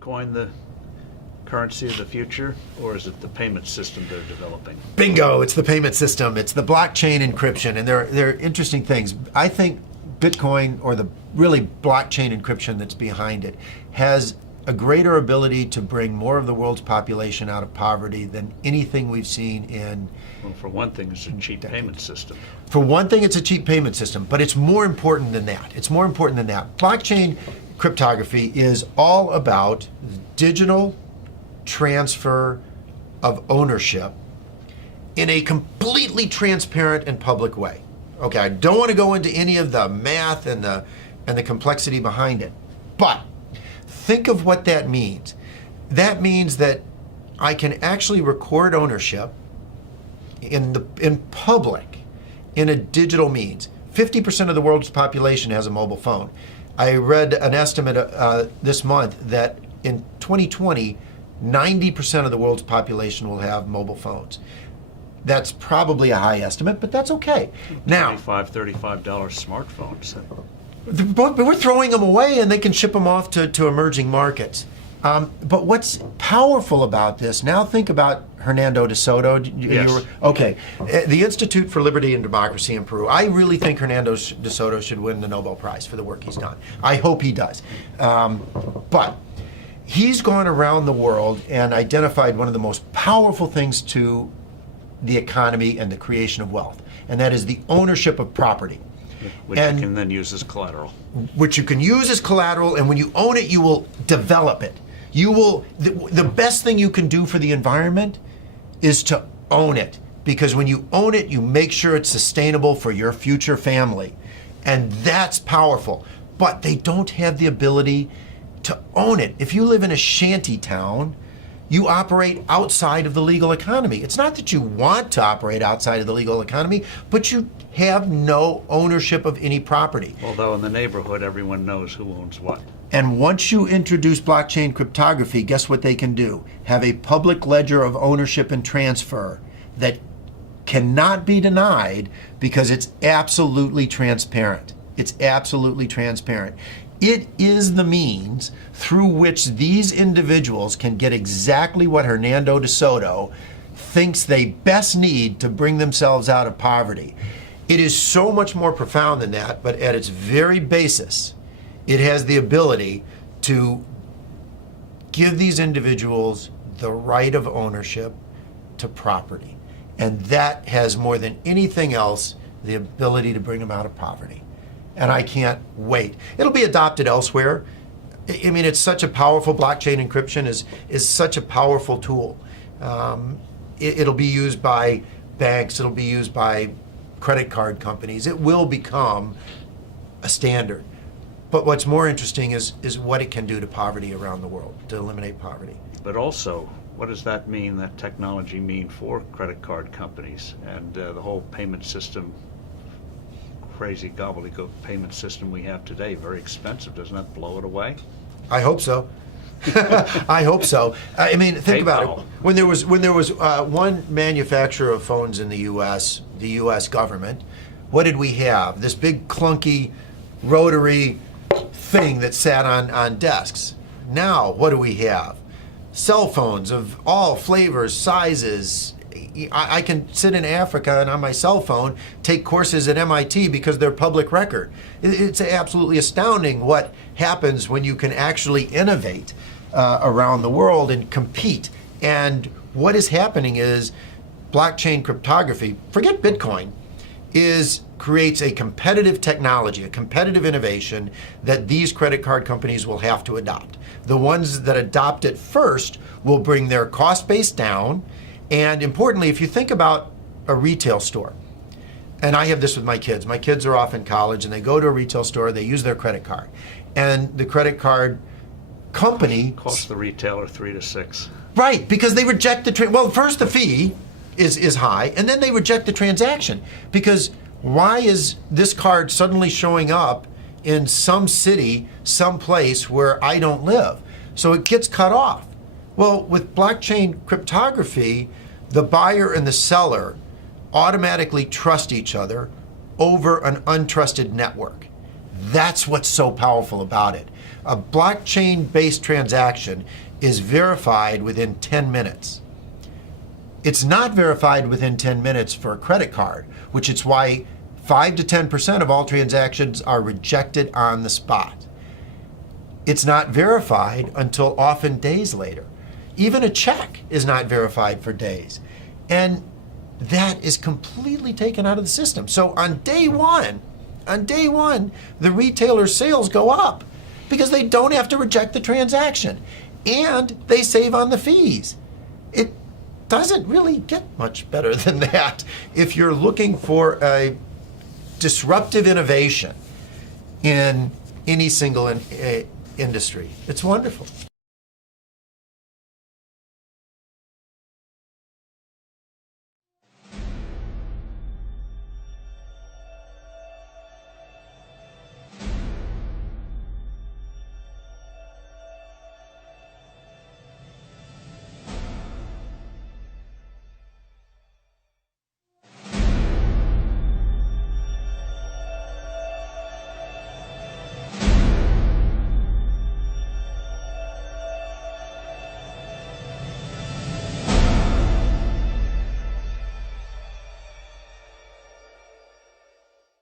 Bitcoin the currency of the future, or is it the payment system they're developing? Bingo, it's the payment system. It's the blockchain encryption, and they're interesting things. I think Bitcoin, or the really blockchain encryption that's behind it, has a greater ability to bring more of the world's population out of poverty than anything we've seen in... Well, for one thing, it's a cheap payment system. For one thing, it's a cheap payment system, but it's more important than that. It's more important than that. Blockchain cryptography is all about digital transfer of ownership in a completely transparent and public way. Okay, I don't want to go into any of the math and the complexity behind it, but think of what that means. That means that I can actually record ownership in public in a digital means. 50% of the world's population has a mobile phone. I read an estimate this month that in 2020, 90% of the world's population will have mobile phones. That's probably a high estimate, but that's okay. Now, $35 smartphones. but we're throwing them away, and they can ship them off to emerging markets. But what's powerful about this, now think about Hernando de Soto. Yes. Okay, the Institute for Liberty and Democracy in Peru. I really think Hernando de Soto should win the Nobel Prize for the work he's done. I hope he does. But he's gone around the world and identified one of the most powerful things to the economy and the creation of wealth, and that is the ownership of property. Which you can then use as collateral. Which you can use as collateral, and when you own it, you will develop it. You will, the best thing you can do for the environment is to own it, because when you own it, you make sure it's sustainable for your future family. And that's powerful. But they don't have the ability to own it. If you live in a shanty town, you operate outside of the legal economy. It's not that you want to operate outside of the legal economy, but you have no ownership of any property. Although in the neighborhood, everyone knows who owns what. And once you introduce blockchain cryptography, guess what they can do? Have a public ledger of ownership and transfer that cannot be denied because it's absolutely transparent. It's absolutely transparent. It is the means through which these individuals can get exactly what Hernando de Soto thinks they best need to bring themselves out of poverty. It is so much more profound than that, but at its very basis, it has the ability to give these individuals the right of ownership to property. And that has, more than anything else, the ability to bring them out of poverty. And I can't wait. It'll be adopted elsewhere. I mean, it's such a powerful, blockchain encryption is such a powerful tool. It'll be used by banks, it'll be used by credit card companies. It will become a standard. But what's more interesting is what it can do to poverty around the world, to eliminate poverty. But also, what does that mean, that technology mean for credit card companies and the whole payment system, crazy gobbledygook payment system we have today? Very expensive. Doesn't that blow it away? I hope so. I hope so. I mean, think about it. When there was one manufacturer of phones in the U.S., the U.S. government, what did we have? This big clunky rotary thing that sat on desks. Now, what do we have? Cell phones of all flavors, sizes. I can sit in Africa and on my cell phone take courses at MIT because they're public record. It's absolutely astounding what happens when you can actually innovate around the world and compete. And what is happening is blockchain cryptography, forget Bitcoin, creates a competitive technology, a competitive innovation that these credit card companies will have to adopt. The ones that adopt it first will bring their cost base down. And importantly, if you think about a retail store, and I have this with my kids are off in college and they go to a retail store, they use their credit card. And the credit card company costs the retailer $3 to $6. Right, because they reject well, first the fee is high, and then they reject the transaction. Because why is this card suddenly showing up in some city, some place where I don't live? So it gets cut off. Well, with blockchain cryptography, the buyer and the seller automatically trust each other over an untrusted network. That's what's so powerful about it. A blockchain-based transaction is verified within 10 minutes. It's not verified within 10 minutes for a credit card, which is why 5 to 10% of all transactions are rejected on the spot. It's not verified until often days later. Even a check is not verified for days. And that is completely taken out of the system. So on day one, the retailer's sales go up because they don't have to reject the transaction and they save on the fees. It doesn't really get much better than that if you're looking for a disruptive innovation in any single industry. It's wonderful.